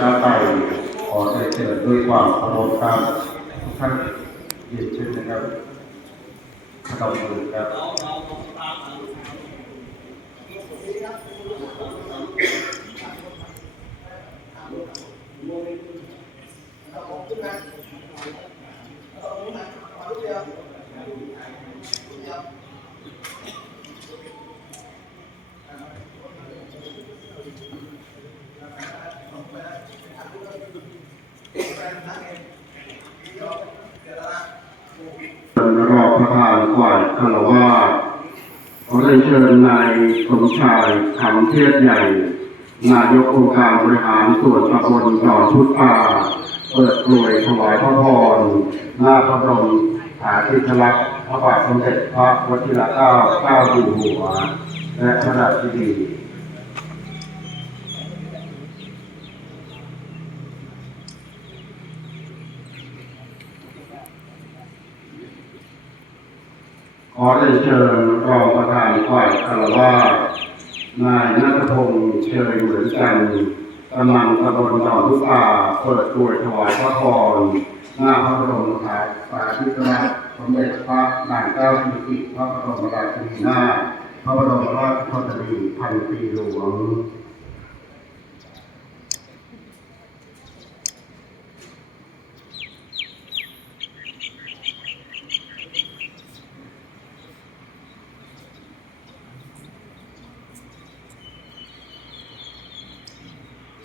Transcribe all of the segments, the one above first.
หน้าไปขอได้เจริญด้วยความเคารพครับทุกท่านเรียนเชิญนะครับขอบคุณครับ รอประธานกวาคารวาสขอเรียนเชิญนายสมชายคำเทศใหญ่ นายกองค์การบริหารส่วนตำบลดอนพุทธาเปิดกลวยถวายพระพรหน้าพระบรมสาธิสลักษณ์พระบาทสมเด็จพระวชิรเกล้าเก้าอยู่หัว และพระราชินี ขอได้เชิญรองประธานฝ่ายคารวะนายนัทพงษ์เชยเหมือนกันกำลังตำบลดอนทุกอาเปิดกรวยถวายพระพรหน้าพระบรมสาสาธิสลักษณ์สมเด็จพระนางเจ้าสิริกิติ์พระบรมราชินีนาถพระบรมราชชนนีพันปีหลวง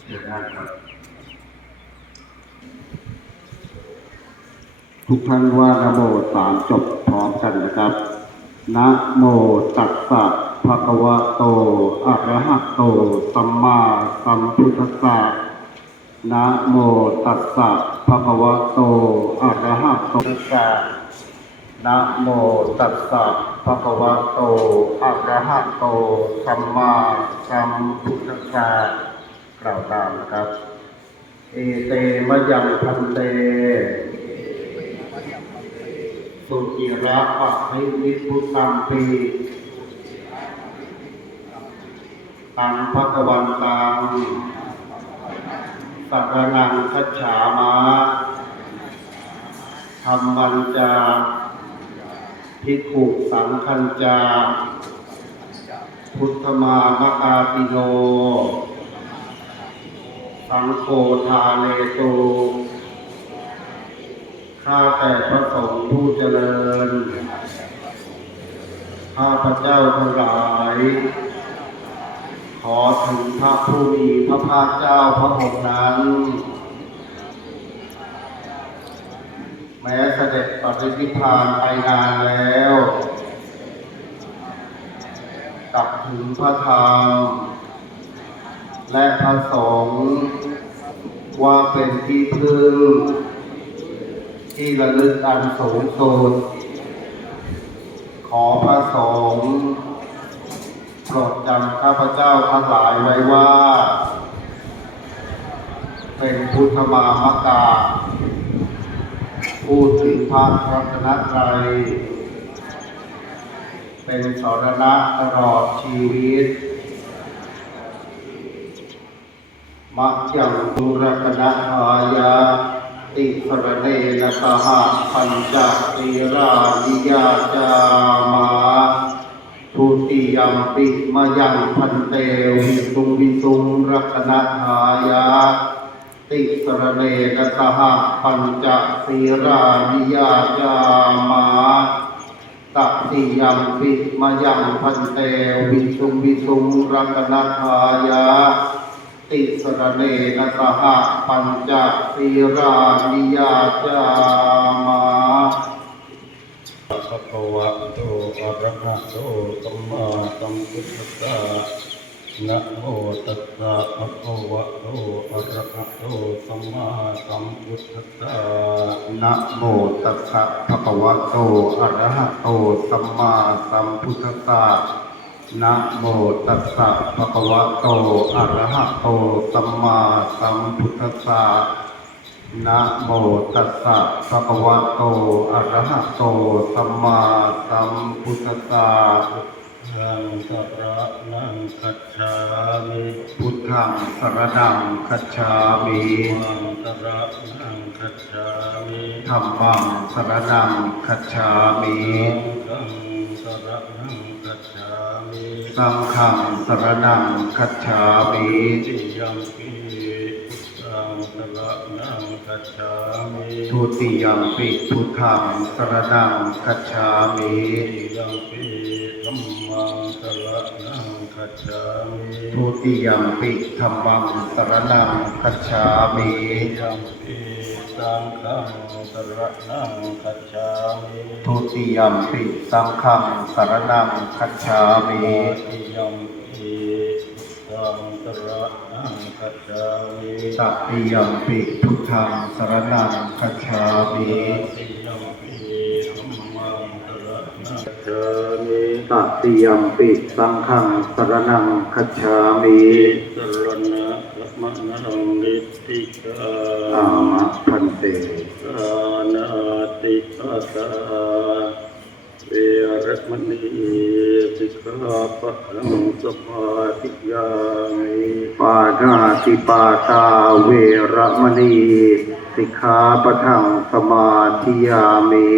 เชิญได้ครับ ทุกท่านว่านโมสามจบพร้อมกันนะครับ นะโมตัสสะภะคะวะโต อะระหะโต สัมมาสัมพุทธัสสะ นะโมตัสสะภะคะวะโต อะระหะโตตัสสะนะโมตัสสะภะคะวะโต อะระหะโต สัมมาสัมพุทธัสสะกล่าวตามนะครับ เอเตมยังพันเต สุจิระปะให้วิพุตัมปีตังภะคะวันตังสักนังคัจฉามะธรรมันจาภิกขุสังคัญจา พุทธมามะกาติโน สังโฆทาเลโต ข้าแต่พระสงฆ์ผู้เจริญ ข้าพระเจ้าทั้งหลาย ขอถึงพระผู้มีพระภาคเจ้าพระองค์นั้น แม้เสด็จปฏิพิพานไปนานแล้วกลับถึงพระธรรมและพระสงฆ์ว่าเป็นที่พึ่ง ที่ระลึกอันสูงสุด ขอพระสงฆ์โปรดจำข้าพเจ้าทั้งหลายไว้ว่า เป็นพุทธมามกาพูดถึงพระรัตนตรัยเป็นสรณะตลอดชีวิตมัจจังบุรกนะหายา ติสรเนนะสหพันจตีรานิยาจามาทุติยมปิมายังพันเตวิสุงวิสุงรักนะหายาติสรเนนะสหพันจตีรานิยาจามาตัติยมปิมายังพันเตวิสุงวิสุงรักนะหายา ติสรเนนะสหปัญจศีรานิยาจามาสภวะโตอะระหะโตสัมมาสัมพุทธัสสะนะโมตัสสะภะคะวะโตอะระหะโตสัมมาสัมพุทธัสสะนะโมตัสสะภะคะวะโตอะระหะโตสัมมาสัมพุทธัสสะ นะโมตัสสะภะคะวะโต อะระหะโต สัมมาสัมพุทธัสสะนะโมตัสสะภะคะวะโต อะระหะโต สัมมาสัมพุทธัสสะธังสระนังคัจฉามิพุทธังสรนังคัจฉามิธังสระนังคัจฉามิธัมมังสรนังคัจฉามิ สังฆังสรนังคัจฉามิติยัมปิพุทธังสระนังคัจฉามิทุติยัมปิพุทธังสรนังคัจฉามิติยัมปิธัมมังสระนังคัจฉามิทุติยัมปิธัมมังสรนังคัจฉามิติยัมปิ สังฆังสระนังคัจฉามิทุติยัมปิสังฆังสรนังคัจฉามิติยัมปิสังสระนังคัจฉามิตติยัมปิพุทธังสรนังคัจฉามิติยัมปิธัมมังสระนังคัจฉามิ ตติยมปิสังฆังสรนังคัจฉามิสรณะสัมมนังนิติกาอามะพันเตสานาติอาสาเวรมณีสิกขาปะทังสมาธิยามิปานาติปาตาเวระมณีสิกขาปะทังสมาธิยามิ